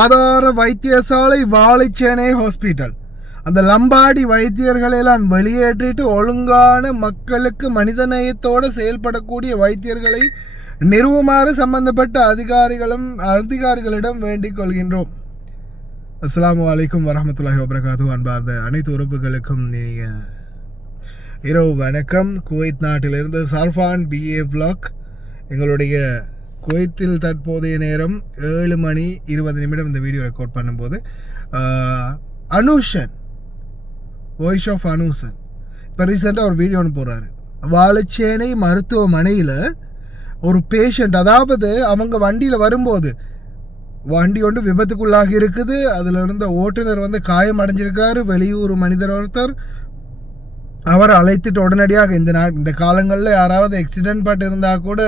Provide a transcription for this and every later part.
ஆதார வைத்தியசாலை வாழைச்சேனை ஹாஸ்பிட்டல். அந்த லம்பாடி வைத்தியர்களெல்லாம் வெளியேற்றிட்டு ஒழுங்கான மக்களுக்கு மனிதநேயத்தோடு செயல்படக்கூடிய வைத்தியர்களை நிறுவுமாறு சம்பந்தப்பட்ட அதிகாரிகளிடம் வேண்டிக் கொள்கின்றோம். அஸ்ஸலாமு அலைக்கும் வரஹ்மத்துல்லாஹி வபரகாத்துஹு. அன்பார்ந்த அனைத்து உறவுகளுக்கும் இரவு வணக்கம். குவைத் நாட்டிலிருந்து சார்ஃபான் BA vlog. எங்களுடைய குவைத்தில் தற்போதைய நேரம் 7:20 இந்த வீடியோ ரெக்கார்ட் பண்ணும்போது அனுஷன் வாய்ஸ் ஆஃப் அனுஷன் இப்போ ரீசெண்டாக ஒரு வீடியோ ஒன்று போடுறாரு. வாழைச்சேனை மருத்துவமனையில் ஒரு பேஷண்ட், அதாவது அவங்க வண்டியில் வரும்போது வண்டி ஒன்று விபத்துக்குள்ளாகி இருக்குது. அதில் இருந்த ஓட்டுநர் காயம் அடைஞ்சிருக்கிறாரு. வெளியூர் மனிதர் ஒருத்தர் அவரை அழைத்துட்டு உடனடியாக இந்த காலங்களில் யாராவது ஆக்சிடென்ட் பட்டு இருந்தால் கூட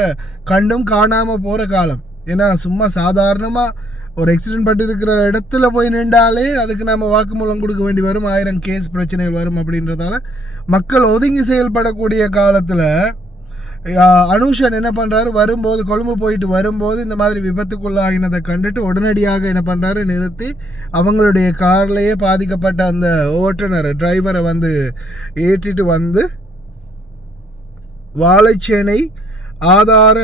கண்டும் காணாமல் போகிற காலம். ஏன்னா சும்மா சாதாரணமாக ஒரு ஆக்சிடென்ட் பட்டு இருக்கிற இடத்துல போய் நின்றாலே அதுக்கு நம்ம வாக்குமூலம் கொடுக்க வேண்டி வரும், 1000 கேஸ் பிரச்சனைகள் வரும். அப்படின்றதால மக்கள் ஒதுங்கி செயல்படக்கூடிய காலத்தில் அனுஷன் என்ன பண்ணுறாரு, வரும்போது கொழும்பு போயிட்டு வரும்போது இந்த மாதிரி விபத்துக்குள்ளாகினதை கண்டுட்டு உடனடியாக என்ன பண்ணுறாரு, நிறுத்தி அவங்களுடைய கார்லேயே பாதிக்கப்பட்ட அந்த ஓட்டுநர் டிரைவரை ஏற்றிட்டு வாழைச்சேனை ஆதார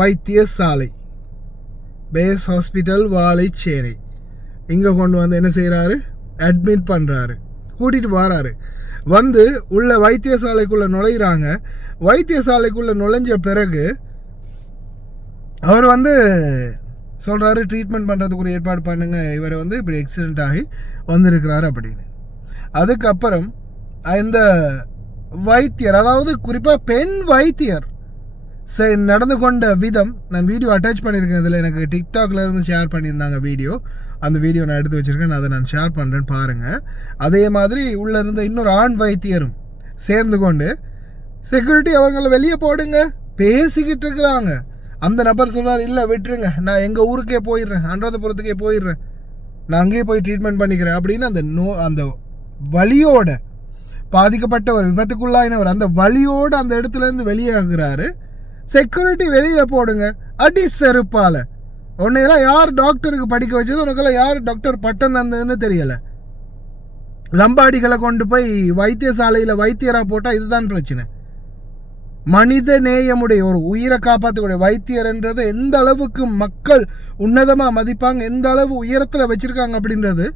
வைத்தியசாலை பேஸ் ஹாஸ்பிட்டல் வாழைச்சேனை இங்கே கொண்டு என்ன செய்கிறாரு, அட்மிட் பண்ணுறாரு, கூட்டிகிட்டு வராரு. உள்ள வைத்தியசாலைக்குள்ளே நுழையிறாங்க. வைத்தியசாலைக்குள்ளே நுழைஞ்ச பிறகு அவர் சொல்கிறாரு, ட்ரீட்மெண்ட் பண்ணுறதுக்கு ஒரு ஏற்பாடு பண்ணுங்க, இவர் இப்படி ஆக்சிடென்ட் ஆகி வந்திருக்கிறாரு அப்படின்னு. அதுக்கப்புறம் இந்த வைத்தியர், அதாவது குறிப்பாக பெண் வைத்தியர் நடந்து கொண்ட விதம் நான் வீடியோ அட்டாச் பண்ணியிருக்கேன். இதில் எனக்கு டிக்டாக்ல இருந்து ஷேர் பண்ணியிருந்தாங்க வீடியோ. அந்த வீடியோ நான் எடுத்து வச்சுருக்கேன், அதை நான் ஷேர் பண்ணுறேன்னு பாருங்கள். அதே மாதிரி உள்ளே இருந்த இன்னொரு ஆண் வைத்தியரும் சேர்ந்து கொண்டு செக்யூரிட்டி அவங்கள வெளியே போடுங்க பேசிக்கிட்டு இருக்கிறாங்க. அந்த நபர் சொல்கிறார், இல்லை விட்டுருங்க, நான் எங்கள் ஊருக்கே போயிடுறேன், அனுராதபுரத்துக்கே போயிடுறேன், நான் அங்கேயே போய் ட்ரீட்மெண்ட் பண்ணிக்கிறேன் அப்படின்னு அந்த வலியோட பாதிக்கப்பட்டவர், விபத்துக்குள்ளாயினவர் அந்த வலியோடு அந்த இடத்துலேருந்து வெளியாகிறாரு. செக்யூரிட்டி வெளியில் போடுங்க, அடி செருப்பால். உன்னையெல்லாம் யார் டாக்டருக்கு படிக்க வச்சது, உனக்கெல்லாம் யார் டாக்டர் பட்டம் தந்ததுன்னு தெரியலை. லம்பாடிகளை கொண்டு போய் வைத்தியசாலையில் வைத்தியராக போட்டால் இதுதான் பிரச்சனை. மனித நேயமுடைய ஒரு உயிரை காப்பாற்றக்கூடிய வைத்தியர்ன்றது எந்த அளவுக்கு மக்கள் உன்னதமாக மதிப்பாங்க, எந்த அளவு உயரத்தில் வச்சுருக்காங்க அப்படின்றது.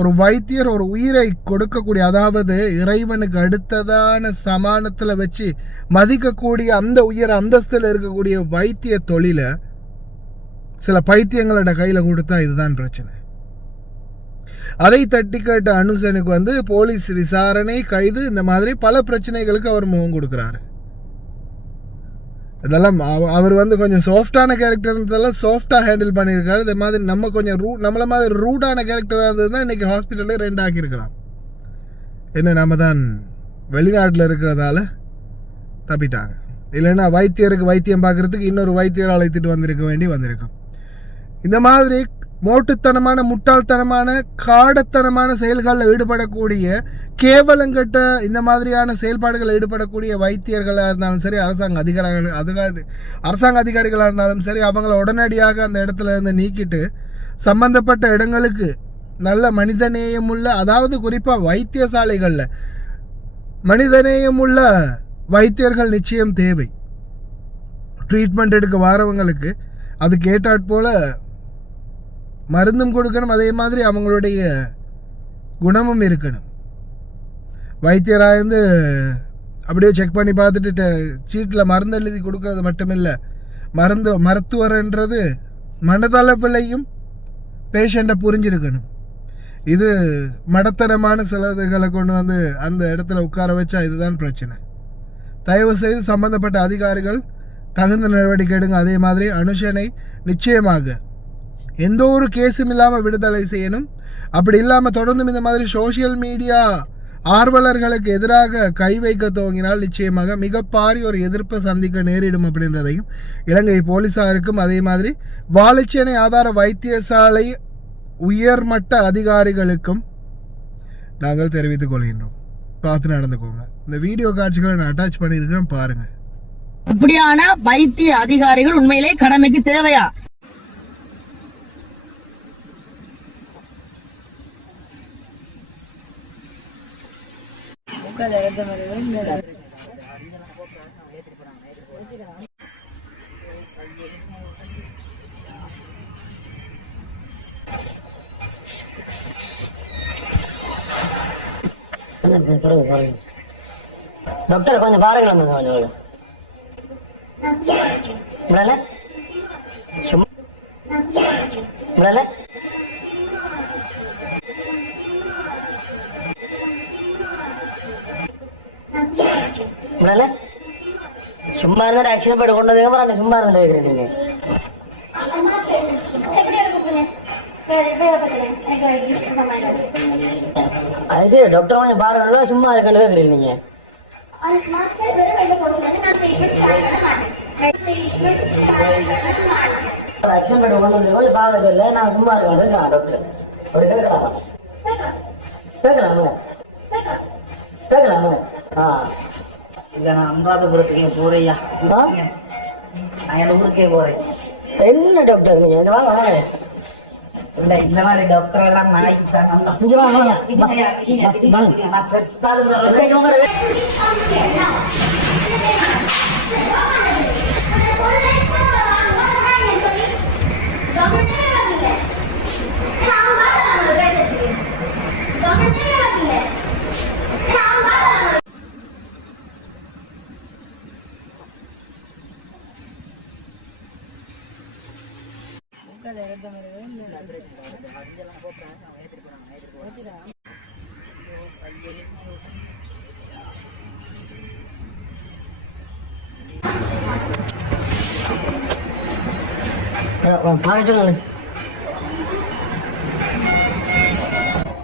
ஒரு வைத்தியர் ஒரு உயிரை கொடுக்கக்கூடிய, அதாவது இறைவனுக்கு அடுத்ததான சமானத்தில் வச்சு மதிக்கக்கூடிய அந்த உயர் அந்தஸ்தில் இருக்கக்கூடிய வைத்திய தொழிலை சில பைத்தியங்களோட கையில் கொடுத்தா இதுதான் பிரச்சனை. அதை தட்டி கேட்ட அனுஷனுக்கு போலீஸ் விசாரணை, கைது, இந்த மாதிரி பல பிரச்சனைகளுக்கு அவர் முகம் கொடுக்குறாரு. இதெல்லாம் அவர் கொஞ்சம் சாஃப்டான கேரக்டர்ன்றதெல்லாம் சாஃப்டாக ஹேண்டில் பண்ணியிருக்காரு. இது மாதிரி நம்ம கொஞ்சம் நம்மளை மாதிரி ரூடான கேரக்டராக இருந்ததுன்னா இன்றைக்கி ஹாஸ்பிட்டலே 2 ஆக்கியிருக்கலாம். என்ன நம்ம தான் வெளிநாட்டில் இருக்கிறதால தப்பிட்டாங்க. இல்லைன்னா வைத்தியருக்கு வைத்தியம் பார்க்குறதுக்கு இன்னொரு வைத்தியரை அழைத்துட்டு வந்திருக்கும். இந்த மாதிரி மோட்டுத்தனமான, முட்டாள்தனமான, காடத்தனமான செயல்களில் ஈடுபடக்கூடிய, கேவலங்கட்ட இந்த மாதிரியான செயல்பாடுகளில் ஈடுபடக்கூடிய வைத்தியர்களாக இருந்தாலும் சரி, அரசாங்க அதிகாரிகளாக இருந்தாலும் சரி, அவங்கள உடனடியாக அந்த இடத்துல இருந்து நீக்கிட்டு சம்பந்தப்பட்ட இடங்களுக்கு நல்ல மனிதநேயமுள்ள, அதாவது குறிப்பாக வைத்தியசாலைகளில் மனிதநேயமுள்ள வைத்தியர்கள் நிச்சயம் தேவை. ட்ரீட்மெண்ட் எடுக்க வரவங்களுக்கு அது கேட்டாற்போல் மருந்தும் கொடுக்கணும், அதே மாதிரி அவங்களுடைய குணமும் இருக்கணும். வைத்தியராக அப்படியே செக் பண்ணி பார்த்துட்டு சீட்டில் மருந்து எழுதி கொடுக்கறது மட்டுமில்லை, மருத்துவர்ன்றது மனதளவிலையும் பேஷண்ட்டை புரிஞ்சிருக்கணும். இது மடத்தனமான சிலதுகளை கொண்டு அந்த இடத்துல உட்கார வச்சா இதுதான் பிரச்சனை. தயவு செய்து சம்பந்தப்பட்ட அதிகாரிகள் தகுந்த நடவடிக்கை எடுங்க. அதே மாதிரி அனுஷனை நிச்சயமாக எந்த ஒரு கேஸும் இல்லாமல் விடுதலை செய்யணும். அப்படி இல்லாமல் தொடர்ந்தும் இந்த மாதிரி சோஷியல் மீடியா ஆர்வலர்களுக்கு எதிராக கை வைக்க துவங்கினால் நிச்சயமாக மிகப்பாரிய ஒரு எதிர்ப்பை சந்திக்க நேரிடும் அப்படின்றதையும் இலங்கை போலீஸாருக்கும், அதே மாதிரி வாழைச்சேனை ஆதார வைத்தியசாலை உயர்மட்ட அதிகாரிகளுக்கும் நாங்கள் தெரிவித்துக் கொள்கின்றோம். பார்த்து நடந்துக்கோங்க. இந்த வீடியோ காட்சிகளை நான் அட்டாச் பண்ணியிருக்கேன், பாருங்கள். இப்படியான வைத்திய அதிகாரிகள் உண்மையிலே கடமைக்கு தேவையா? டாக்டர் கொஞ்சம் பாருங்களா கொஞ்சம் சும்மா சும்மா இருந்தா ஆக்சிடென்ட் போட்டு கொண்டு வந்து சும்மா இருந்தா நீங்க அது சரி டாக்டர் கொஞ்சம் பாருங்க சும்மா இருக்கேன்னு கேட்குறீங்க நீங்க ஆக்சிடென்ட் போட்டு கொண்டு வந்து கொஞ்சம் பார்க்க சொல்லல நான் சும்மா இருக்கேன் டாக்டர் அப்படி கேட்கலாமா கேட்கலாமா இல்ல நான் அனுராதபுரத்துக்கே போறையா நான் ஊருக்கே போறேன். என்ன டாக்டர் நீங்க வாங்க வாங்க இல்ல இந்த மாதிரி டாக்டர் எல்லாம்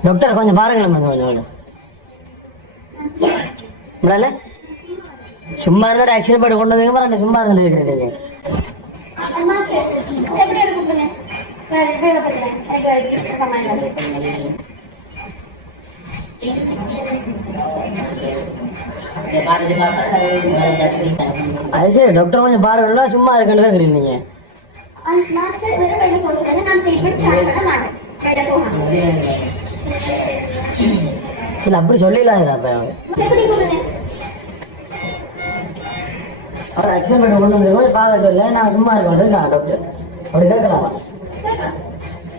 டாக்டர் கொஞ்சம் பாருங்களேன் கொஞ்சம் சும்மா இருந்தா ஆக்சிடென்ட் போட்டு கொண்டு வந்து சும்மா இருந்து அது சரி டாக்டர் கொஞ்சம் பாருங்க சும்மா இருக்கேன்னு கேட்குறீங்க நீங்க இல்ல அப்படி சொல்லிடலாம் அப்ப அவர் ஆக்சிடென்ட் பண்ணி கொண்டு வந்து பார்க்க சொல்ல நான் சும்மா இருக்கேன் டாக்டர் அப்படி கேட்கலாமா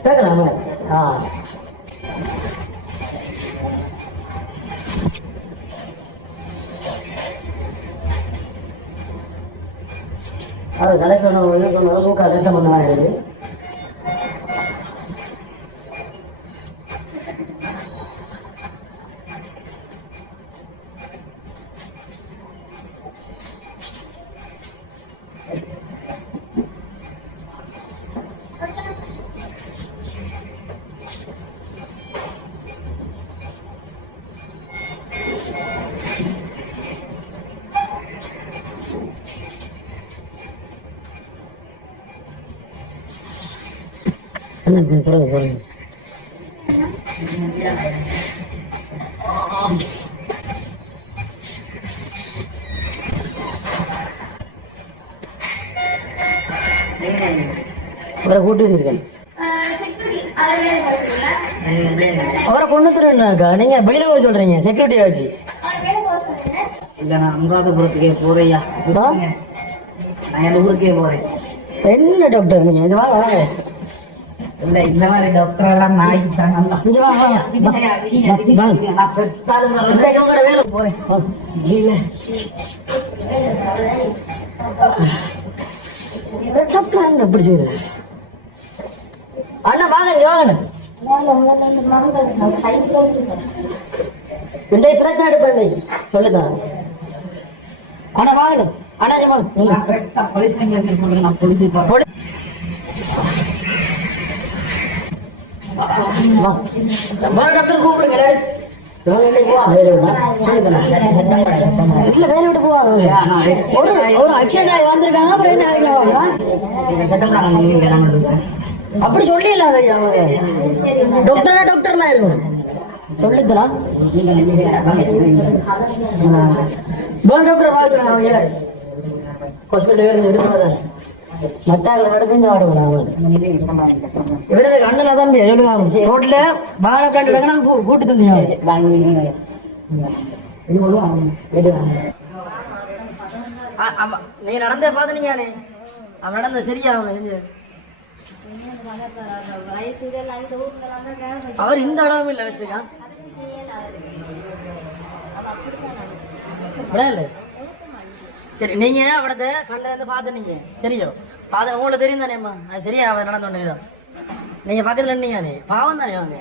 கேட்கலாமா அது கலெக்டர் கலெக்டர் பண்ண அவரை கூட்டு அவரை கொண்டு தருக்கா நீங்க வெளியில போய் சொல்றீங்க செக்யூரிட்டி வச்சு இல்ல நான் அனுராதபுரத்துக்கே போறையா நான் ஊருக்கே போறேன். என்ன டாக்டர் நீங்க இது வாங்க வாங்க இல்ல இந்த மாதிரி டாக்டர் எல்லாம் வேலை போறேன் எப்படி செய்யுது அண்ணா வாங்க வாங்க இந்த பிரச்சனை பண்ணி சொல்லுதான் அண்ணா வாங்க அண்ணா டாக்டர் கூப்பிடுங்க அப்படி சொல்லிடலாம் டாக்டர் டாக்டர்னா இருக்கணும் சொல்லிக்கலாம் டாக்டர் வாங்க ஹாஸ்பிட்டல் எடுத்து மத்தாக்களை எடுத்து ஆடுவோம் இவருக்கு அண்ணன் தம்பி ரோட்ல வாகன கண்டு கூட்டு தந்தீங்க இது போதும் கேட்டுவாங்க. ஆமா நீங்க நடந்தே பாத்துனீங்க அவன் நடந்த சரியா அவன் செஞ்சு அவர் இந்த இடம் இல்ல வச்சுருக்கா இல்ல சரி நீங்க அவடத்தை கண்ட இருந்து பாத்துனீங்க சரியோ பாத்து உங்களுக்கு தெரியும் தானேம்மா அது சரியா அவன் நடந்து கொண்டுதான் நீங்க பக்கத்துல நின்னீங்க பாவம் தானே அவங்க